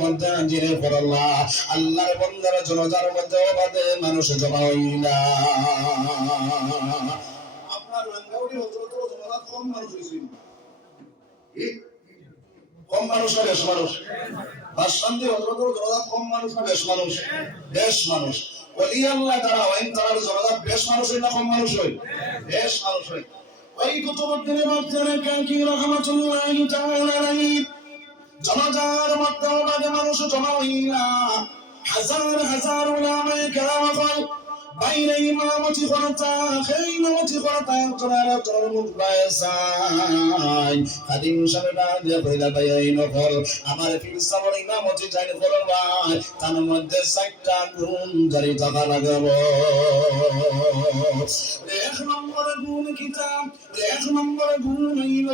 মধ্যে জিরে পড়াল্লাহ আল্লাহর বান্দার জনতার মধ্যে বাদে মানুষ জমা হইলা আপনার রাঙ্গাউড়ি হযরত জনতা কম মানুষ হইছিল কম মানুষ না বেশ মানুষ বাসন্তি হযরত জনতা কম মানুষ না বেশ মানুষ ওলি আল্লাহ তারা ওই তার জনতা বেশ মানুষ হয় না কম মানুষ হয় বেশ মানুষ হয় ওই কুতুবউদ্দিন বাগদাদি কাকি রাহমাতুল্লাহি তাআলা আলাইহি জনতার মধ্যে বাদে মানুষ জমা হইলা হাজার হাজার উলামায়ে কেরাম কল বাইরে ইমামতি করতা খেইমামতি করতা তোরার তোর মুখ বায়সাই খাদিম সাহেবরা দিয়ে কইলা ভাই এই নকল আমার পীর সাহেব ইমামতি জানি করল ভাই তার মধ্যে 60টা গুণ জারি থাকা লাগাবো এক নম্বরে গুণ কিতাব এক নম্বরে গুণ হইল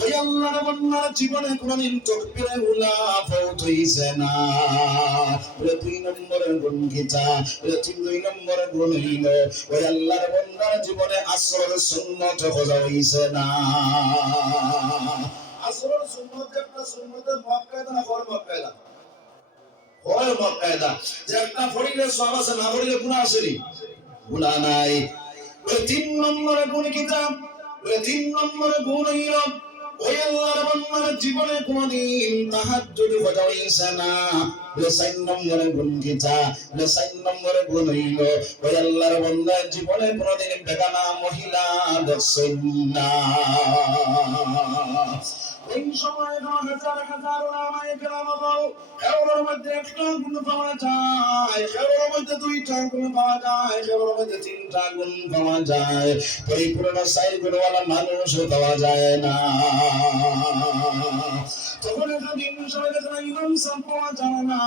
ওই আল্লাহর বান্দার জীবনে কোনদিন তাকবীরে উলা ফৌত হইছে না দুই নম্বরে গুণ কিতাব দুই নম্বরে গুণ হইল ওই আল্লাহর বান্দার জীবনে আসরের সুন্নাত খোঁজা হইছে না আসরের সুন্নাত একটা সুন্নাতের মুআক্কাদা না গয়র মুআক্কাদা গয়র মুআক্কাদা যে একটা পড়িলে সওয়াব আছে না পড়িলে গুনাহ আছে নি গুনাহ নাই ওই তিন নম্বরে গুণ কিতাব ওই তিন নম্বরে গুণ হইল ওই আল্লাহর বান্দার জীবনে কোনদিন তাহাজ্জুদ খোঁজা হইছে না চার নম্বরে গুণ কিতাব চার নম্বরে গুণ হইল ওই আল্লাহর বান্দার জীবনে কোনদিন বেগানা মহিলা দেখছেন না এই সময় হাজার হাজার উলামায়ে কেরাম বল এর মধ্যে একটা গুণ পাওয়া যায় এর মধ্যে দুইটা গুণ পাওয়া যায় এর মধ্যে তিনটা গুণ পাওয়া যায় পরিপূর্ণ চার গুণওয়ালা মানুষ পাওয়া যায় না তখন খাদিম সাহেব দেখলেন ইমাম সাহেব পাওয়া যায় না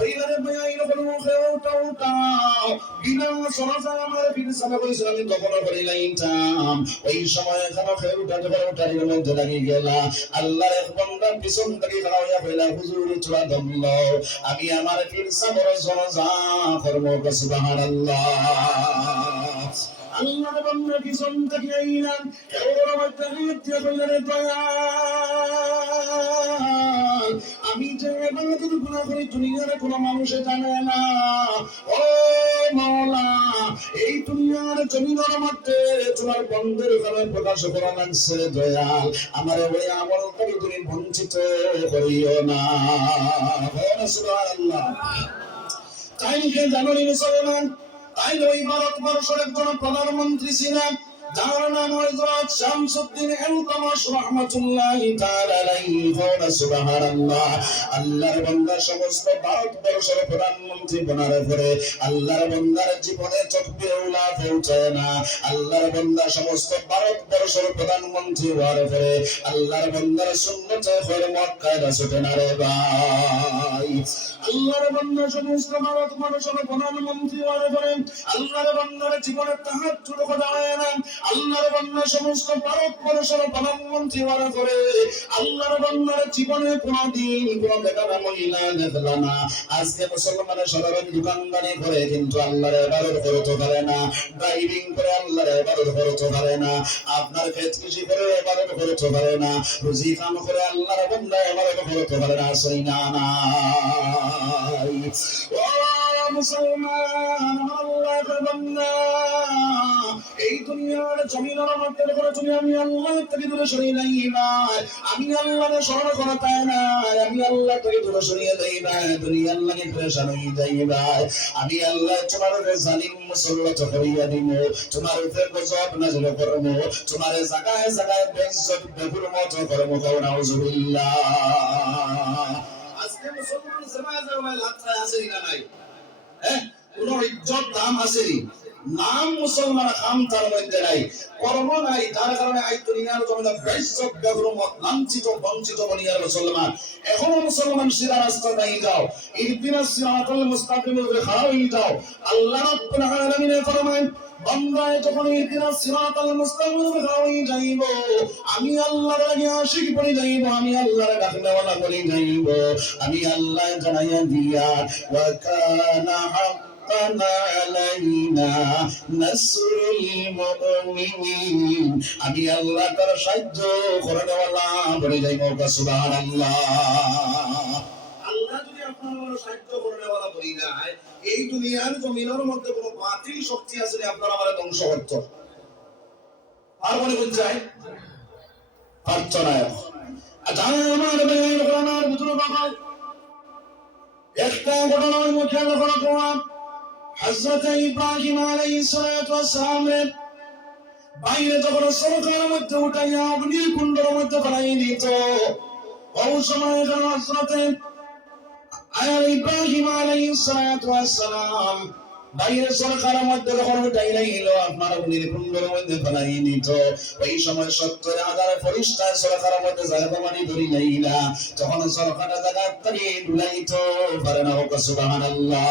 ওইবারে বয়াই নকল মুখে উঠাও বিনা সরাসরি আমার পীর সাহেব কইছিল আমি তখন করিলাম ওই সময় এখানে খেয়ে উঠার মধ্যে লাগি গেলা আল্লাহর এক বান্দা পিছন থেকে খাড়া হইয়া কইলা হুজুর চূড়া দমল আমি আমার পীর সাহেবের জনাজা করব সুবহানাল্লাহ আল্লাহর বান্দা পিছন থেকে আইলাম এর মধ্যে নিত্য কইলে দয়াল আমি যে এবাদত গুনাহ করি দুনিয়ার কোনো মানুষে জানে না ও মাওলা এই দুনিয়ার জমিনের মধ্যে তোমার বন্ধের ঘরে প্রকাশ করা লাগছে দয়াল আমার ওই আমল থেকে তুমি বঞ্চিত করিও না সুবহানাল্লাহ তাই কে জানো নি মুসলমান তাই ওই ভারতবর্ষের একজন প্রধানমন্ত্রী ছিলেন যার নাম হযরত শামসুদ্দিন ইলতুমিশ রাহমাতুল্লাহি তাআলা আলাইহি ওয়া সুবহানাল্লাহ আল্লাহর বান্দা সমস্ত ভারতবর্ষের প্রধানমন্ত্রী বনার পরে আল্লাহর বান্দার জীবনে তাকবীর উলা পৌঁছায় না আল্লাহর বান্দা সমস্ত ভারতবর্ষের প্রধানমন্ত্রী হওয়ার পরে আল্লাহর বান্দার সুন্নতে খৈর মক্কায় ছুটে না রে ভাই আল্লাহর বান্দা সমস্ত ভারতবর্ষের প্রধানমন্ত্রী হওয়ার পরে আল্লাহর বান্দার জীবনে তাহাজ্জুদ করা হয় না আল্লাহর বান্দা সমস্ত ভারতবর্ষের প্রধানমন্ত্রী হওয়ার পরে আল্লাহর বান্দার জীবনে কোনদিন কোন বেগানা মহিলা দেখল না আজকে মুসলমানের সাধারণ দোকানদারি করে কিন্তু আল্লাহর ইবাদত করতে পারে না ড্রাইভিং করে আল্লাহর ইবাদত করতে পারে না আপনার ক্ষেত কৃষি করে ইবাদত করতে পারে না রুজি কাম করে আল্লাহর বান্দা ইবাদত করতে পারে না সই না ও মুসলমান আল্লাহর বান্দা এই দুনিয়ার জমিনের মধ্যে করে তুমি আমি আল্লাহ থেকে দূরে সরিয়ে নাই না আমি আল্লাহর শরণ করা তাই না আমি আল্লাহ থেকে দূরে সরিয়ে দেই না দুনিয়া আল্লাহকে প্রেশান হয়ে যাই ভাই আমি আল্লাহ তোমার উপরে জালিম মুসল্লাত করিয়া দিব তোমার উপরে গজব নাযিল করব তোমার জায়গায় জায়গায় বেইজ্জত বেহুরমত করব নাউজুবিল্লাহ আজকে মুসলমান সমাজে ওই লাত্রা আছে না নাই কোন ইজ্জত দাম আছে নাম মুসলমান খাম তার মধ্যে নাই কর্ম নাই তার কারণে আই দুনিয়ার জমিনে বেইজ্জত বেহুরমত লাঞ্ছিত বঞ্চিত বনিয়ার মুসলমান এখনো মুসলমান সিরা রাস্তা নাই যাও ইহদিনাস সিরাতাল মুস্তাকিমের উপরে খাড়া হয়ে যাও আল্লাহ রাব্বুল আলামিন ফরমান বান্দায় যখন ইহদিনাস সিরাতাল মুস্তাকিমের উপরে খাড়া হয়ে যাইব আমি আল্লাহর লাগি আশিক বনে যাইব আমি আল্লাহর ডাকনেওয়ালা বনে যাইব আমি আল্লাহ জানাইয়া দিয়া ওয়া কানা علينا نصر المؤمنين আমি আল্লাহ তার সাহায্য করনেওয়ালা বলে যাইব সুবহানাল্লাহ আল্লাহ ওরা যদি আপনার সাহায্য করে ওরা বলি যায় এই দুনিয়ার জমিনের মধ্যে কোনো বাতিল শক্তি আছে আপনারা আমার ধ্বংস করতে আর মনে করতে চাই পারছ না আমার ভিতরে বাবা একটা ঘটনা খেয়াল করা তোমার হযরত ইব্রাহিম আলাইহিস সালাতু ওয়াস সালাম বাইরে যখন সরকারের মধ্যে উঠাইয়া অগ্নির কুণ্ডের মধ্যে ফেলাই দিত ওই সময় হযরত ইব্রাহিম আলাইহিস সালাতু ওয়াস সালাম বাইরে সরকারের মধ্যে যখন উঠাইয়া নিল আপনার অগ্নির কুণ্ডের মধ্যে ফেলাই দিত ওই সময় ৭০,০০০ ফেরেশতা সরকারের মধ্যে জায়গা মানি ধরি নাইলা তখন সরকারের জায়গা থেকে ডুলাইতো পারে না সুবহানাল্লাহ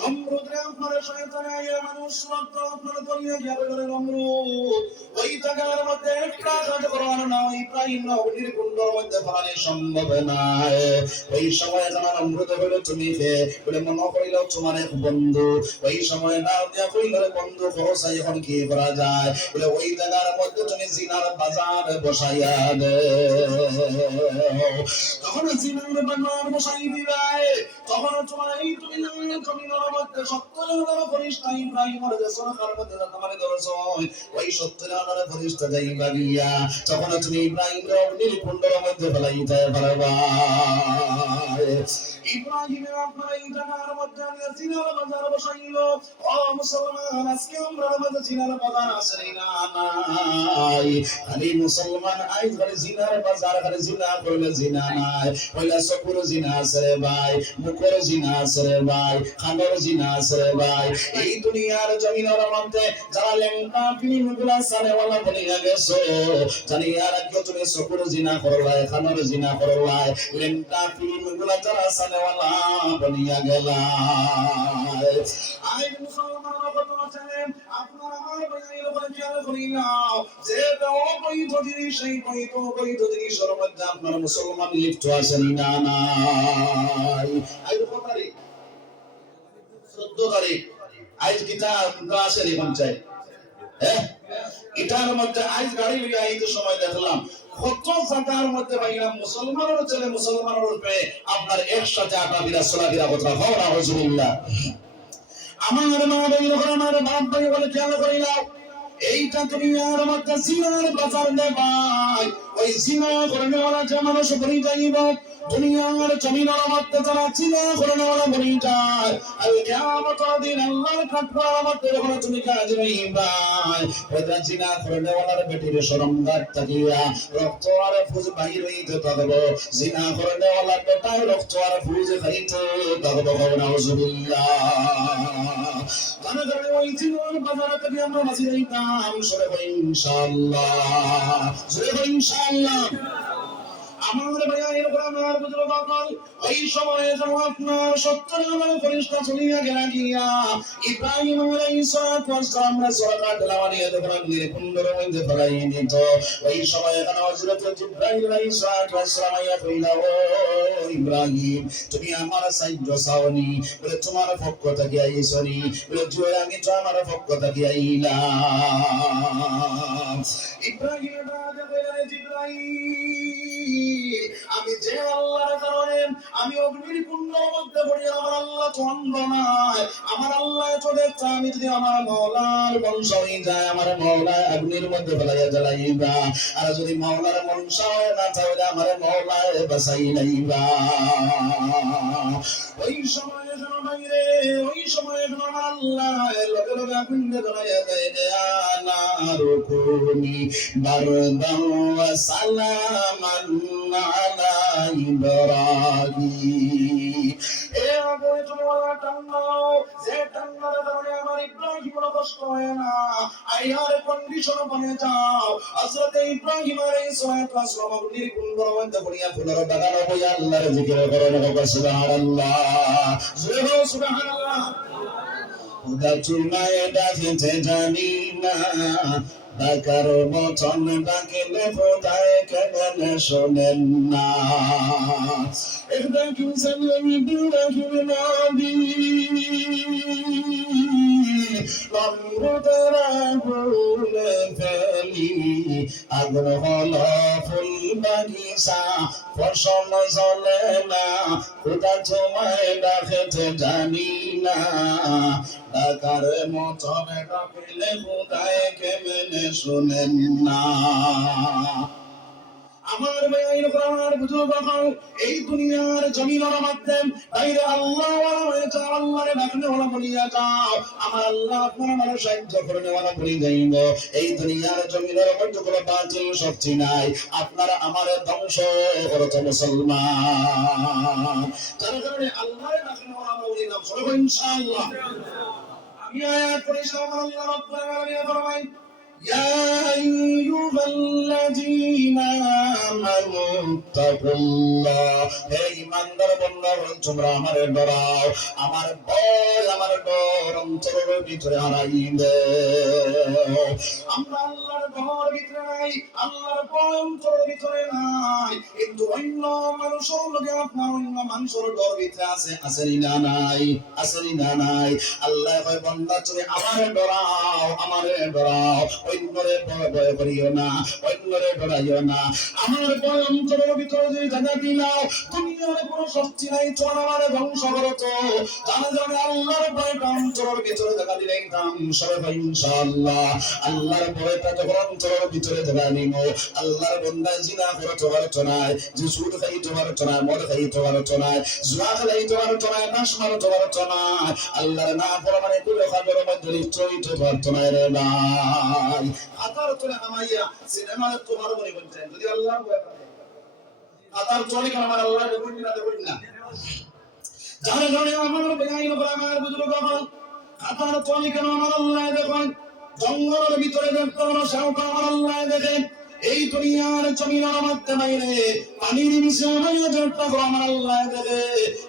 নমরুদ আপনার শয়তানে আয়া মানুষ মাত্র আপনার দুনিয়া যাবে করে নমরুদ ওই জায়গার মধ্যে একটা কাজ করার না ইব্রাহিম অগ্নির কুণ্ডের মধ্যে ফেলানো সম্ভব না ওই সময় যখন নমরুদ হলো তুমি কে বলে মনে করিল তোমার এক বন্ধু ওই সময় না দিয়া কইল রে বন্ধু খরচাই এখন কি করা যায় বলে ওই জায়গার মধ্যে তুমি জিনার বাজার বসাইয়া দে তখন জিনার বাজার বসাই দিবে তখন তোমার এই তুমি মধ্যে ৭০,০০০ ফেরেশতা ইব্রাহিমের সরকার মধ্যে তোমার দরজয় ওই ৭০,০০০ ফেরেশতা যাইবা গিয়া তখন তুমি ইব্রাহিমের অগ্নির কুণ্ডের মধ্যে ফেলাইতে পারবা ইব্রাহিমের আপনার এই জায়গার মধ্যে জিনার বাজার বসাইল ও মুসলমান আজকে আমরা মধ্যে জিনার বাজার আছে না নাই খালি মুসলমান আইজ খালি জিনার বাজার খালি জিনা করলে জিনা নাই কইলা সকুর জিনা আছে রে ভাই মুখের জিনা আছে রে ভাই খানের জিনা আছে রে ভাই এই দুনিয়ার জমিনের মধ্যে যারা লেঙ্কা ফিল্মগুলা সালেওয়ালা বনিয়া গেছো জানি আর কি তুমি সকুর জিনা করলাই খানের জিনা করলাই লেঙ্কা ফিল্মগুলা যারা সালেওয়ালা বনিয়া গেলা আইজ মুসলমানরা কত আছেন আপনারা আমার বইয়ের উপরে খেয়াল করি না যে বৈধ জিনিস সেই বৈধ জিনিসের মধ্যে আপনারা মুসলমান লিপ্ত আছেন না নাই আইজ কত তারিখ 14 তারিখ আইজ কিতাব আসে রে পঞ্চায়েত হ্যাঁ এটার মধ্যে আইজ গাড়ি লিয়া এই সময় দেখলাম কত জায়গার মধ্যে ভাইরা মুসলমানের ছেলে মুসলমানের রূপে আপনার একসাথে আটা বিরা সোলা বিরা কথা হও না হুজুরিল্লাহ আমার মা বইল আমার বাপ ভাই বলে খেয়াল করিলাম এইটা দুনিয়ার মধ্যে জিনার বাজার নে ভাই ওই জিনা করনে ওরা যে মানুষ বলি যাইব দুনিয়ার জমিনের মধ্যে যারা জিনা করনে ওরা বলি যায় আর কিয়ামতের দিন আল্লাহর কাঠগড়ার মধ্যে যখন তুমি কাজ হইবা ওইটা জিনা করনে ওরার বেটির শরমদার তাকিয়া রক্ত আর ফুজ বাহির হইতে থাকবো জিনা করনে ওরা বেটার রক্ত আর ফুজ খাইতে থাকবো নাউজুবিল্লাহ কারণ ওই জিনার বাজার থেকে আমরা বাঁচি যাইতাম সরে ইনশাআল্লাহ সরে ইনশাআল্লাহ আমার ভাইয়া এরকম আমার বুঝলো বাকাল ওই সময়ে যখন আপনার ৭০,০০০ ফেরেশতা চলিয়া গিয়া ইব্রাহিম আলাইহিস সালাতু ওয়াস সালাম সরকার দলাওয়ানিয়া যখন নির্কুণ্ডের মধ্যে ফেলাই দিত ওই সময়ে কেন হযরত জিবরাইল আলাইহিস সালাতু ওয়াস সালাম আয়া কইলা ও ইব্রাহিম তুমি আমার সাহায্য চাওনি বলে তোমার পক্ষ থেকে আইছনি বলে জয় আমি তো আমার পক্ষ থেকে আইলাম ইব্রাহিম রাজা কইলা জিবরাইল আমি যে আল্লাহর কারণে আমি অগ্নির কুণ্ডের মধ্যে পড়ি আমার আল্লাহ তো অন্ধ নয় আমার আল্লাহ তো দেখছে আমি যদি আমার মাওলার বংশ হয়ে যায় আমার মাওলা অগ্নির মধ্যে ফেলাইয়া জ্বালাইবা আর যদি মাওলার বংশ হয় না তাহলে আমার মাওলা বাঁচাই লাইবা ওই সময়ে বাইরে ওই সময়ে আমার আল্লাহ লগে লগে আগুন জ্বালাইয়া দেয় না রুকুনি বারদাও ওয়া সালামান আলা ইব্রাহিম এ আগে তুমি বলা টান্নাও যে টান্নার কারণে আমার ইব্রাহিমের কষ্ট হয় না আইয়ার কন্ডিশন বনে যাও হযরত ইব্রাহিম আলাইহিস সালাতু ওয়াস সালাম অগ্নির কুণ্ডের মধ্যে পড়িয়া ফুলের বাগান হইয়া আল্লাহর জিকির করে না সুবহানাল্লাহ জোরে সুবহানাল্লাহ খোদা তোমায় ডাকতে জানি না ডাকার মতন ডাকিলে খোদায় কেমন শোনেন না একদম কিনসানি আমি ডাকিলে নাবি নমরুদের আগুনে ফেলি আগুন হলো ফুল বাগিচা ফসল জ্বলে না খোদা তোমায় ডাকতে জানি না ডাকার মতনে ডাকিলে খোদায় কেমনে শুনেন না আমার ভাইয়ের প্রাণ বুঝুক এই দুনিয়ার জমিনের মাধ্যম তাইরে আল্লাহ ওয়ালা যাও আল্লাহরে ডাকনে ওয়ালা বলিয়া যাও আমার আল্লাহ আপনার আমার সাহায্য করনে ওয়ালা বলি যাইব এই দুনিয়ার জমিনের মধ্যে কোনো বাতিল শক্তি নাই আপনারা আমারে ধ্বংস করতে মুসলমান তার কারণে আল্লাহরে ডাকনে ওয়ালা বলি যাও সবাই ইনশাআল্লাহ আমি আয়াত পড়ে আল্লাহ রাব্বুল আলামিন ফরমায় يا أيها الذين آمنوا اتقوا الله হে ইমানদার বান্দাগণ তোমরা আমারে ডরাও আমার ভয় আমার ডর অন্তরের ভিতরে হারাইবে আমরা আল্লাহর ভয়ের ভিতরে নাই আল্লাহর ভয় অন্তরের ভিতরে নাই কিন্তু অন্য মানুষের লগে আপনার অন্য মানুষের ডর ভিতরে আছে আসেনি না নাই আসেনি না নাই আল্লাহ কয় বান্দা তুমি আমারে ডরাও অন্যরে ভয় করিও না অন্যরে ডরাইও না আমার ভয় অন্তরের ভিতরে যে জায়গা দিলাও দুনিয়ার কোনো শক্তি নাই তোর আমারে ধ্বংস করো তো জানা যাবে আল্লাহর ভয়টা অন্তরের ভিতরে জায়গা দিলে ধ্বংস হবে ইনশাআল্লাহ আল্লাহর ভয়টা যখন অন্তরের ভিতরে জায়গা নিব আল্লাহর বান্দা জিনা করতে পারতো না যে সুদ খাইতে পারতো না মদ খাইতে পারতো না জুয়া খেলাইতে পারতো না নাশ মারতে পারতো না আল্লাহর না ফরমানে কুলে খাবের মধ্যে লিপ্ত হইতে পারতো না রে ভাই আতার তোলে আমাইয়া সিনেমার তোমার মনে বলছেন যদি আল্লাহ ভয় করে আতার তোলে আমার আল্লাহ দেখুন না যারা জানে আমার বেআইন করে আমার বুঝলো আমার আতার তোলে আমার আল্লাহ দেখুন জঙ্গলের ভিতরে দেখতে আমার শাওকা আমার আল্লাহ দেখেন এই দুনিয়ার জমিনের মধ্যে বাইরে পানির নিচে জটটা আমার আল্লাহ দেখে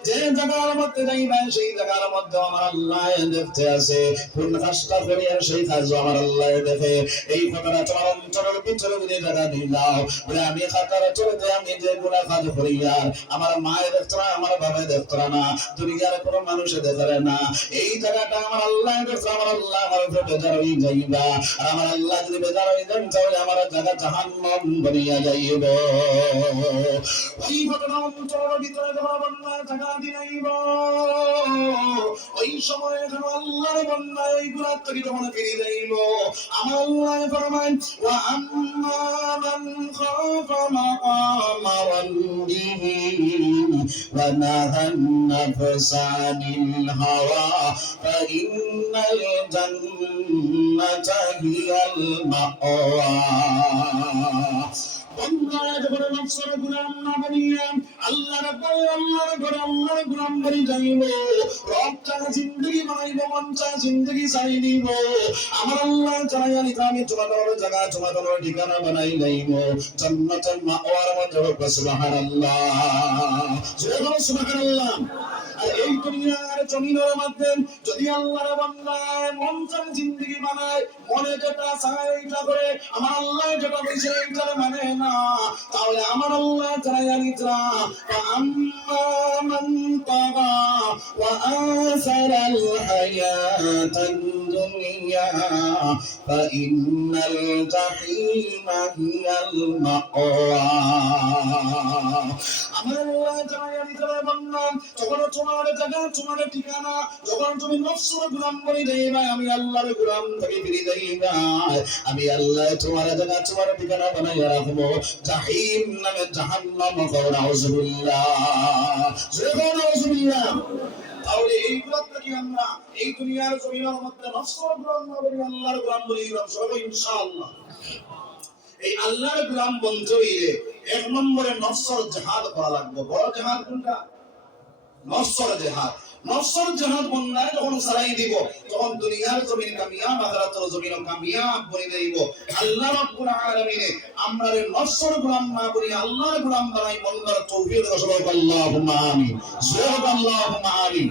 যে জায়গার মধ্যে যাইবা সেই জায়গার মধ্যে আমার আল্লাহ দেখতে আছে কোন কাজটা করি আর সেই কাজ আমার আল্লাহ দেখে এই কথাটা তোমার অন্তরের ভিতরে যে জায়গা দিলাও বলে আমি খাতার চলতে আমি যে গুনাহ কাজ করি আর আমার মায়ের দেখতো না আমার বাবা দেখতো না দুনিয়ার কোনো মানুষে দেখে না এই জায়গাটা আমার আল্লাহ দেখতো আমার আল্লাহ আমার উপরে বেজার হয়ে যাইবা আর আমার আল্লাহ যদি বেজার হয়ে যান তাহলে আমার জায়গা জাহান্নাম বনিয়া যাইব ওই ঘটনা অন্তরের ভিতরে যখন বান্দা জায়গা দিলাইব ওই সময় যখন আল্লাহর বান্দা এই গুনাহ থেকে যখন ফিরে যাইব আমার আল্লাহ ফরমান ওয়া আম্মা মান খাফা মাকামা রাব্বিহি ওয়া নাহান নাফসা আনিল হাওয়া ফা ইন্নাল জান্নাতা হিয়াল মাওয়া বন্দারা যখন নফসের গুলাম না বনিয়া আল্লাহর ভয় আল্লাহর ঘরে আল্লাহর গুলাম বনি যাইব রব চায় জিন্দেগি বানাইব মন চায় জিন্দেগি চাই দিব আমার আল্লাহ চাই আমি তোমাদের জায়গা তোমাদের ঠিকানা বানাই যাইব জান্নাতের মাওয়ার মধ্যে সুবহানাল্লাহ সুবহানাল্লাহ আর এই দুনিয়ার জমিনের মধ্যে যদি আল্লাহর বান্দা মন চায় জিন্দেগি বানায় মনে যেটা চায় এইটা করে আমার আল্লাহ যেটা বলছে এইটা মানে না তাহলে আমার আল্লাহ জানাইয়া আম্মা মান তাগা ওয়া আসারাল হায়াতাদ দুনিয়া ফা ইন্নাল জাহিমা হিয়াল মাওয়া আমার আল্লাহ জানাইয়া বান্দা যখন তোমার জায়গা তোমার ঠিকানা যখন তুমি নফসের গোলাম বনি যাইবা আমি আল্লাহর গোলাম থেকে ফিরে যাইবা আমি আল্লাহ তোমার জায়গা তোমার ঠিকানা বানাইয়া রাখবো জাহিম নামে জাহান্নাম নাউযুবিল্লাহ নাউযুবিল্লাহ তাহলে এইগুলো থেকে আমরা এই দুনিয়ার জমিনের মধ্যে নফসের গোলাম না বনি আল্লাহর গোলাম বনি সবাই ইনশাআল্লাহ এই আল্লাহর গোলাম বনতে হইলে এক নম্বরে নফসের জিহাদ করা লাগবে বড় জিহাদ কোনটা নফসের জিহাদ নফসের জিহাদ বন্দায় যখন চালাই দিব তখন দুনিয়ার জমিন কামিয়াব আখিরাতের জমিন কামিয়াব বনি যাইব আল্লাহ রাব্বুল আলামিন আমরা নফসের গোলাম না বনি আল্লাহর গোলাম বানাই বন্দার তৌফিক দান করুন আল্লাহুম্মা আমিন আল্লাহুম্মা আমিন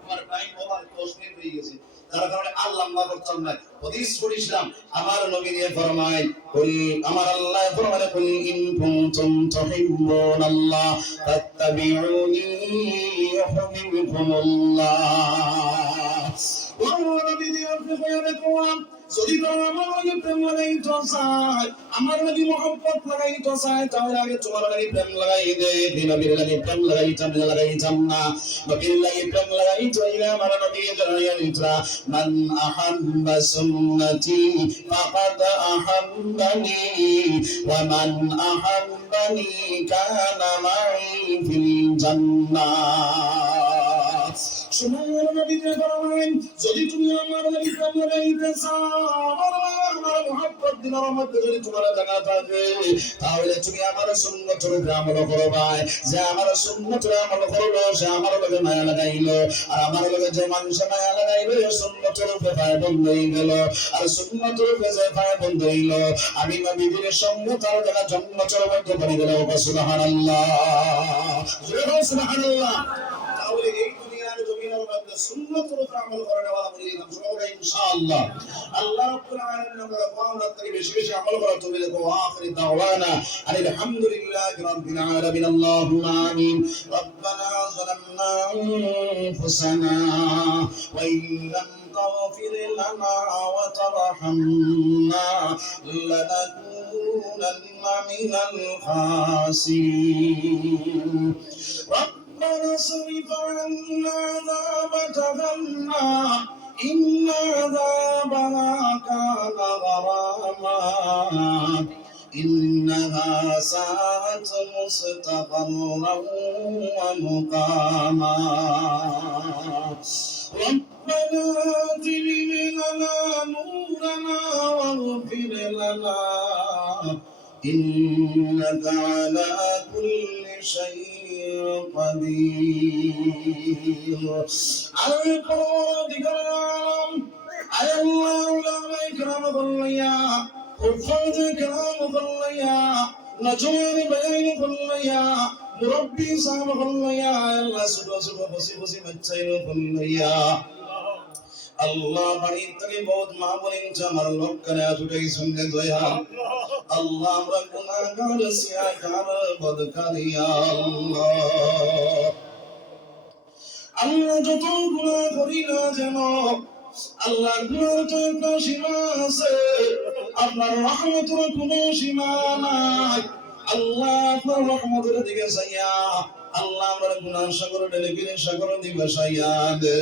আমার টাইম ওভার 10 মিনিট হয়ে গেছে যার কারণে আল্লাহ না করছেন না হাদিস পড়িছিলাম আমার নবী দিয়ে ফরমায় কুল আমার আল্লাহ ফরমায় কুল ইন কুনতুম তুহিব্বুনাল্লাহ ফাত্তাবিউনি ইউহিব্বুকুমুল্লাহ নবীজি আপনি কইয়া দেখুন যদি তোমরা আমার লাগে প্রেম লাগাইতে চাই আমার লাগি মহব্বত লাগাইতে চাই তাহলে আগে তোমার লাগি প্রেম লাগাই দে নবীর লাগি প্রেম লাগাইতাম না নবীর লাগি প্রেম লাগাইতে হইলে আমার নবী জানাইয়া দিতরা মান আহাব্বা সুন্নতি ফাকাদ আহাব্বানি ওয়া মান আহাব্বানি কানা মাই ফিল জান্নাহ সুবহান নবীজি ফরমান যদি তুমি আমার লাগি প্রেম লাগাইতে চাও আমার মহব্বত দিনের মধ্যে যদি তোমার জায়গা থাকে তাহলে তুমি আমার সুন্নতের উপরে আমল করবা যে আমার সুন্নতের আমল করলো সে আমার লগে মায়া লাগাইলো আর আমার লগে যে মানুষ মায়া লাগাইলো সুন্নতের উপরে পায় বন্ধ হয়ে গেল আর সুন্নতের উপরে যে পায় বন্ধ হইল আমি নবীর সঙ্গে তার জায়গা জন্মতের মধ্যে পড়ে গেল সুবহানাল্লাহ সুবহানাল্লাহ তাহলে এই দুনিয়ার জমিনের মধ্যে সুন্নতের উপর আমল করার ওয়ালা বলি দিলাম সবাই ইনশাআল্লাহ আল্লাহ রাব্বুল আলামিন আমরা কোরআনের থেকে বেশি বেশি আমল করা তৌফিক দেন ওয়া আখিরি দাওয়ানা আলহামদুলিল্লাহি রাব্বিল আলামিন আল্লাহুম্মা আমিন রব্বানা যালামনা আনফুসানা ওয়া ইল্লাম তাগফির লানা ওয়া তারহামনা লানাকুনান্না মিনাল খাসিরিন ربنا اصرف عنا عذاب جهنم إن عذابها كان غراما إنها ساءت مستقرا ومقاما ربنا آتنا لنا نورنا واغفر لنا إنك على كل شيء قدير القرآن كلام أي الله علماء كرام الله حفاظ كرام الله نجوم بيان الله مربي صاحب الله الله سبحانه بسي بچائے الله আল্লাহ বাড়ির থেকে বহুত মা বোন আমার লোকখানে আজুটাই শুনতে দয়া আল্লাহ আমরা গুনাহগার সিয়াকার বদকারি আল্লাহ আল্লাহ যত গুনাহ করি না যেন আল্লাহ গুনার তো একটা সীমা আছে আপনার রহমতের কোনো সীমা নাই আল্লাহ আপনার রহমতের দিকে চাইয়া আল্লাহ আমরা গুনাহ সাগর ঢেলে ফিরে সাগর দিবা সাইয়া দে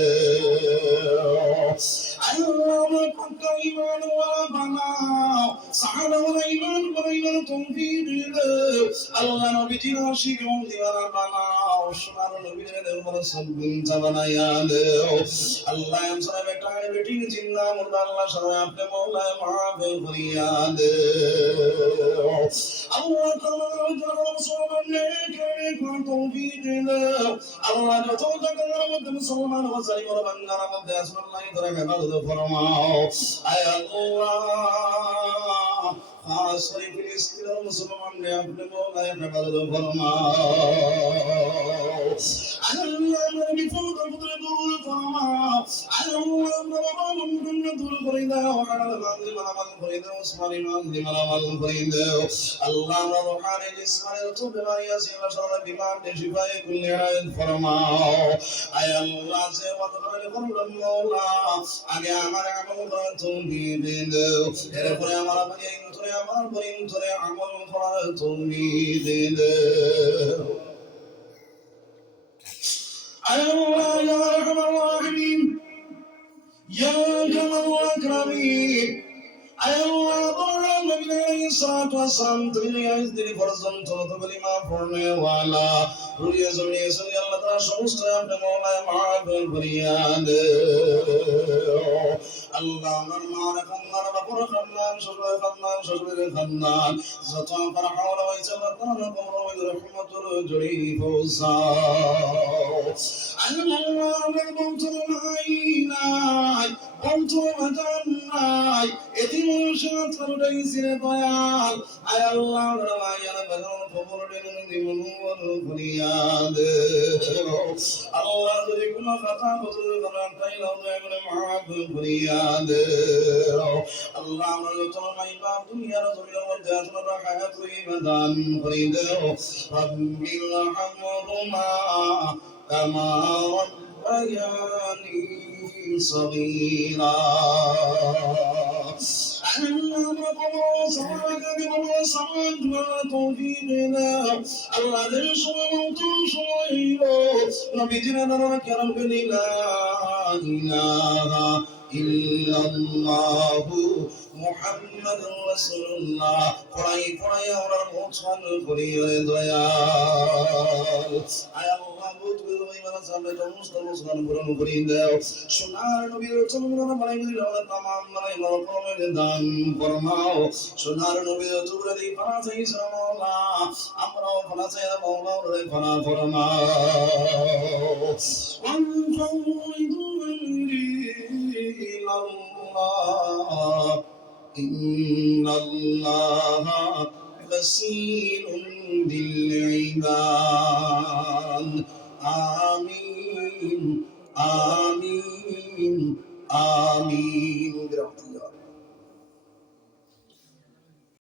আল্লাহ আমরা পাক্কা ঈমান ওয়ালা বানাও সাহাবা ওয়ালা ঈমান করাইবার তৌফিক দে আল্লাহ নবীজির আশিক এবং দিওয়ানা বানাও সোনার নবীর দেওয়ার সবগুণ বানাইয়া দে আল্লাহ আমসার বেটা বেটি জিন্দা মুর্দা আল্লাহ সবাই আপনি মওলা মাফ করিয়া দে আল্লাহ তাআলা জড় সোনানে করে তৌফিক আল্লাহ যত জায়গার মধ্যে মুসলমান ও জালিমের বান্দার মধ্যে আল্লাহ তোরা ইবাদত ফরমাও আয় আল্লাহ খাস করে ফিলিস্তিনের মুসলমানদের আপনি মওলা ইবাদত ফরমাও আল্লাহ আমার বিপদ আপদ দূর ফরমাও আল্লাহ আমার বাবাকে দূর করে দাও হারাল মানজি মালামাল করে দাও উসমানী মানজি মালামাল করে দাও আল্লাহ আমার রুহানি জিসমানি তো বিমারি আছে আল্লাহ বিমার শিফায়ে কুল্লি রায়ত ফরমাও আয় আল্লাহ সে ওয়াদ করে করলাম মওলা আগে আমার আমল করা তৌফিক দাও এরপরে আমার বরিন ধরে আমল করার তৌফিক দাও আয় আল্লাহ ইয়া আরহামার রাহিমিন ইয়া আকরামাল আকরামিন আয় আল্লাহ বড় নবী আলাইহিস সালাতু ওয়াস সালাম তুমি আইসদিন পর্যন্ত তবলি মা পড়নে ওয়ালা রুইয়া জমিয়ে সঙ্গে আল্লাহ তাআলা সমস্ত আপনি মওলা মাফ করিয়া দে আল্লাহ আমার মার খান্নার বাপর খান্নান শ্বশুরের খান্নান যত আমার হাওলা হইছে আল্লাহ তাআলা কবর রহমতুল জড়ি ফৌসাও আল্লাহ আমার বন্ধু নাই বন্ধু মাজান নাই এটি মানুষের তরুটাই ছিঁড়ে দয়াল আয় আল্লাহ রামায়ার বাজার খবর দেন নিমনুর ফরিয়াদ আল্লাহ যদি কোনো কথা বলে করার তাইলে দয়া মাফ ফরিয়াদ আল্লাহ আমরা তোমার বাপ দুনিয়ার জমিনের মধ্যে আসলে হায়াত ইবাদান করে দাও রব্বিল হামহুমা কামা রব্বায়ানি صغيرا মুহাম্মাদুর রাসূলুল্লাহ পড়াই পড়াই আমরা মোছান করিয়ে দয়াল আয় আল্লাহ বুঝবে ইমান সামনে সমস্ত মুসলমান পূরণ করিয়ে দাও সোনার নবীর চরণ বানাই দিল तमाम মানে মরকমের দান ফরমাও সোনার নবীর চরণ দিয়ে পানা চাই মাওলা আমরাও পানা চাই মাওলা রে পানা ফরমাও ইল্লাল্লাহ إن الله بصير بالعباد آمين آمين آمين برحمتك